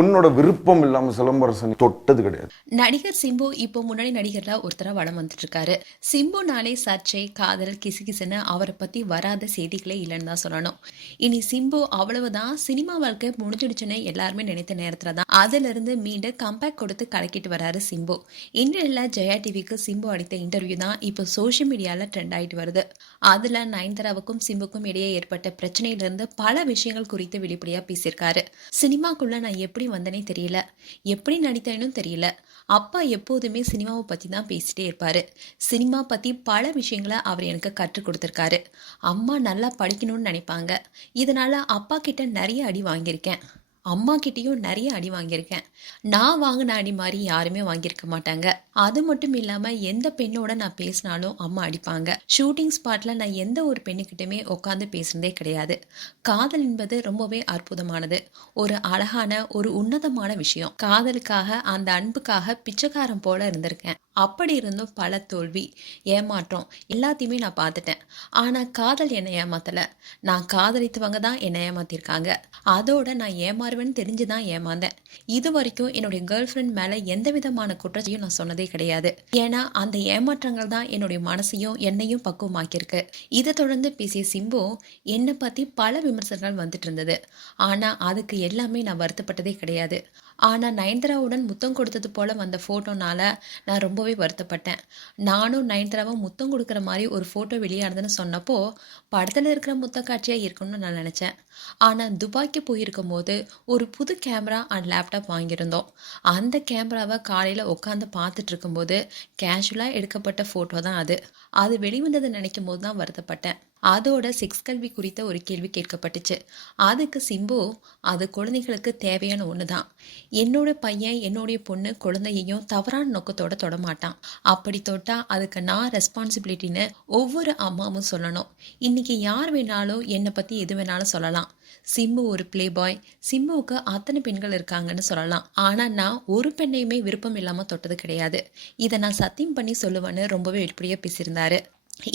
உன்னோட விருப்பம் இல்லாம சிலம்பரசன் தொட்டது கிடையாது. நடிகர் சிம்பு இப்போ முன்னணி நடிகர்ல ஒருத்தரா வலம் வந்துட்டு இருக்காரு. சிம்புனாலே சர்ச்சை, காதல், கிசுகிசுன்னு அவரை பத்தி வராத செய்திகளே இல்லைன்னு தான் சொல்லணும். இனி சிம்பு அவ்வளவுதான், சினிமா வாழ்க்கை முடிஞ்சிடுச்சுன்னு எல்லாருமே நினைத்த நேரத்துல தான் அதுல இருந்து மீண்டு கம்பேக் கொடுத்து கலக்கிட்டு வராரு சிம்பு. இன்றைய ஜெயா டிவிக்கு சிம்பு அளித்த இன்டர்வியூ தான் இப்போ சோஷியல் மீடியால ட்ரெண்ட் ஆயிட்டு வருது. அதுல நயன்தாராவுக்கும் சிம்புக்கும் இடையே ஏற்பட்ட பிரச்சனையிலிருந்து பல விஷயங்கள் குறித்து வெளிப்படையா பேசியிருக்காரு. சினிமாக்குள்ள நான் எப்படி வந்தனே தெரியல, எப்படி நடித்தேன்னு தெரியல. அப்பா எப்போதுமே சினிமாவை பத்தி தான் பேசிட்டே இருப்பாரு. சினிமா பத்தி பல விஷயங்களை அவர் எனக்கு கற்றுக் கொடுத்திருக்காரு. அம்மா நல்லா படிக்கணும்னு நினைப்பாங்க. இதனால அப்பா கிட்ட நிறைய அடி வாங்கியிருக்கேன். அம்மா கிட்டேயும் நிறைய அடி வாங்கியிருக்கேன். நான் வாங்கின அடி மாதிரி யாருமே வாங்கியிருக்க மாட்டாங்க. அது மட்டும் இல்லாம எந்த பெண்ணோட நான் பேசினாலும் அம்மா அடிப்பாங்க. ஷூட்டிங் ஸ்பாட்ல நான் எந்த ஒரு பெண்ணுக்கிட்டுமே உட்காந்து பேசுனதே கிடையாது. காதல் என்பது ரொம்பவே அற்புதமானது, ஒரு அழகான ஒரு உன்னதமான விஷயம். காதலுக்காக, அந்த அன்புக்காக பிச்சைக்காரன் போல இருந்திருக்கேன். அப்படி இருந்தும் பல தோல்வி, ஏமாற்றம் எல்லாத்தையுமே நான் பார்த்துட்டேன். ஆனா காதல் என்னை ஏமாத்தல. நான் காதலித்தவங்க தான் என்னை ஏமாத்திருக்காங்க. அதோட நான் ஏமாறுவேன்னு தெரிஞ்சுதான் ஏமாந்தேன். இது வரைக்கும் என்னுடைய கேர்ள் ஃப்ரெண்ட் மேல எந்த விதமான குற்றத்தையும் நான் சொன்னதே கிடையாது. ஏன்னா அந்த ஏமாற்றங்கள் தான் என்னுடைய மனசையும் என்னையும் பக்குவமாக்கியிருக்கு. இதை தொடர்ந்து பேசிய சிம்பு, என்னை பத்தி பல விமர்சனங்கள் வந்துட்டு இருந்தது. ஆனா அதுக்கு எல்லாமே நான் வருத்தப்பட்டதே கிடையாது. ஆனா நயன்தாராவுடன் முத்தம் கொடுத்தது போல வந்த போட்டோனால நான் ரொம்பவே வருத்தப்பட்டேன். நானும் நயன்தாராவும் முத்தம் கொடுக்குற மாதிரி ஒரு ஃபோட்டோ வெளியானதுன்னு சொன்னப்போ படத்தில் இருக்கிற முத்த காட்சியாக இருக்கணும்னு நான் நினச்சேன். ஆனால் துபாய்க்கு போயிருக்கும் போது ஒரு புது கேமரா அண்ட் லேப்டாப் வாங்கியிருந்தோம். அந்த கேமராவை காலையில் உட்காந்து பார்த்துட்டு இருக்கும்போது கேஷுவலாக எடுக்கப்பட்ட ஃபோட்டோ தான் அது. அது வெளிவந்ததை நினைக்கும் போது தான் வருத்தப்பட்டேன். அதோட செக்ஸ் கல்வி குறித்த ஒரு கேள்வி கேட்கப்பட்டுச்சு. அதுக்கு சிம்பு, அது குழந்தைகளுக்கு தேவையான ஒன்று தான். என்னோட பையன், என்னுடைய பொண்ணு குழந்தையையும் தவறான நோக்கத்தோட தொடமாட்டான். அப்படி தொட்டா அதுக்கு நான் ரெஸ்பான்சிபிலிட்டின்னு ஒவ்வொரு அம்மாவும் சொல்லணும். இன்னைக்கு யார் வேணாலும் என்னை பற்றி எது வேணாலும் சொல்லலாம். சிம்பு ஒரு பிளே பாய், சிம்புவுக்கு அத்தனை பெண்கள் இருக்காங்கன்னு சொல்லலாம். ஆனால் நான் ஒரு பெண்ணையுமே விருப்பம் இல்லாமல் தொட்டது கிடையாது. இதை நான் சத்தியம் பண்ணி சொல்லுவேன்னு ரொம்பவே வெளிப்படையாக பேசியிருந்தாரு.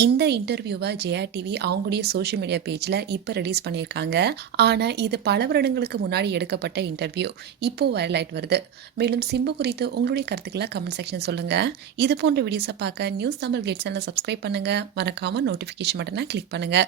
இந்த இன்டர்வியூவை ஜெயா டிவி அவங்களுடைய சோஷியல் மீடியா பேஜில் இப்போ ரிலீஸ் பண்ணியிருக்காங்க. ஆனால் இது பல வருடங்களுக்கு முன்னாடி எடுக்கப்பட்ட இன்டர்வியூ இப்போ வைரல் ஆகிட்டு வருது. மேலும் சிம்பு குறித்து உங்களுடைய கருத்துக்களை கமெண்ட் செக்ஷன் சொல்லுங்கள். இது போன்ற வீடியோஸை பார்க்க நியூஸ் தமிழ் கேட் சேனலை சப்ஸ்கிரைப் பண்ணுங்கள். மறக்காமல் நோட்டிஃபிகேஷன் பட்டனை கிளிக் பண்ணுங்கள்.